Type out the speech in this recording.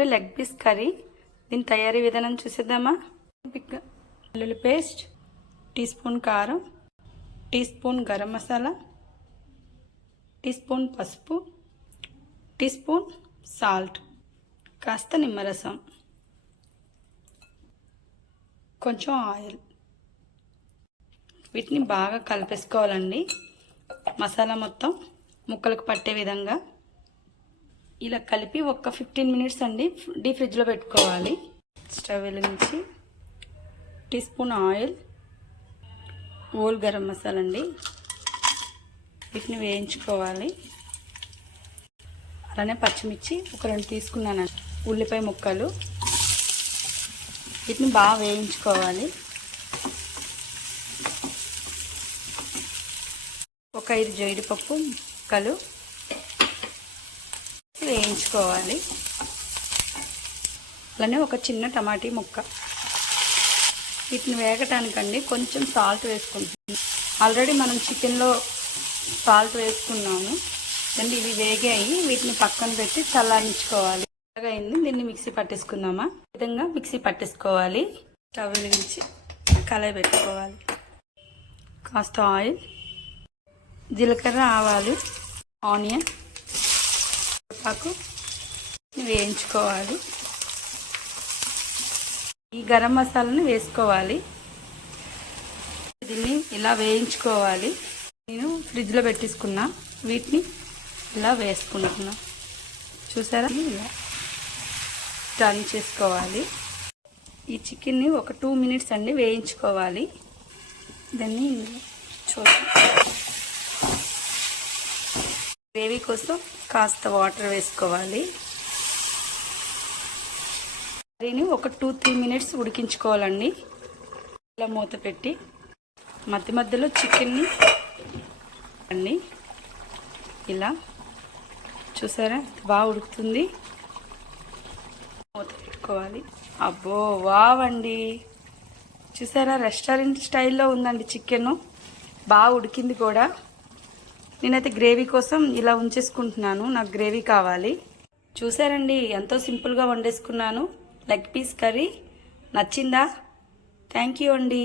ఇప్పుడు leg piece curry. దీని తయారీ విధానం చూసేద్దామా? పిక్క- వెల్లుల్లి పేస్ట్ టీ స్పూన్ కారం teaspoon garam masala teaspoon పసుపు టీ స్పూన్ సాల్ట్ కాస్త నిమ్మరసం కొంచెం ఆయిల్. వీటిని బాగా కలిపేసుకోవాలండి. మసాలా మొత్తం ముక్కలకు పట్టే విధంగా. ఇలా కలిపి ఒక ఫిఫ్టీన్ మినిట్స్ అండి డీ ఫ్రిడ్జ్లో పెట్టుకోవాలి. స్టవ్ వెలిగించి teaspoon oil whole garam masala అండి. వీటిని వేయించుకోవాలి. అలానే పచ్చిమిర్చి ఒక రెండు తీసుకున్నాను. ఉల్లిపాయ ముక్కలు. వీటిని బాగా వేయించుకోవాలి. ఒక ఐదు జీడిపప్పు ముక్కలు. వేయించుకోవాలి. అలానే ఒక చిన్న టమాటీ ముక్క. వీటిని వేగటానికండి కొంచెం సాల్ట్ వేసుకుంటుంది ఆల్రెడీ మనం చికెన్లో సాల్ట్ వేసుకున్నాము. అండి ఇవి వేగాయి వీటిని పక్కన పెట్టి చల్లారించుకోవాలి. అయింది. దీన్ని మిక్సీ పట్టేసుకుందామా? ఈ విధంగా మిక్సీ పట్టేసుకోవాలి. స్టవ్ వెలిగించి కళాయి పెట్టుకోవాలి. కాస్త ఆయిల్ జీలకర్ర ఆవాలు ఆనియన్ కరివేపాకు వేయించుకోవాలి. ఈ గరం మసాలాను వేసుకోవాలి. దీన్ని ఇలా వేయించుకోవాలి. నేను ఫ్రిడ్జ్లో పెట్టేసుకున్నా. వీటిని ఇలా వేసుకుంటున్నా చూసారా? ఇలా టర్న్ చేసుకోవాలి. ఈ చికెన్ని ఒక టూ మినిట్స్ అండి వేయించుకోవాలి. దాన్ని చూద్దాం. గ్రేవీ కోసం కాస్త వాటర్ వేసుకోవాలి. కర్రీని ఒక టూ త్రీ మినిట్స్ ఉడికించుకోవాలండి. ఇలా మూత పెట్టి మధ్య మధ్యలో చికెన్ని అండి ఇలా చూసారా? బాగా ఉడుకుతుంది. మూత పెట్టుకోవాలి. అబ్బో వావండి. చూసారా? రెస్టారెంట్ స్టైల్లో ఉందండి చికెన్. బాగా ఉడికింది కూడా. నేనైతే గ్రేవీ కోసం ఇలా ఉంచేసుకుంటున్నాను. నాకు గ్రేవీ కావాలి. చూసారండి ఎంతో సింపుల్గా వండేసుకున్నాను. లెగ్ పీస్ కర్రీ నచ్చిందా? థ్యాంక్ యూ అండి.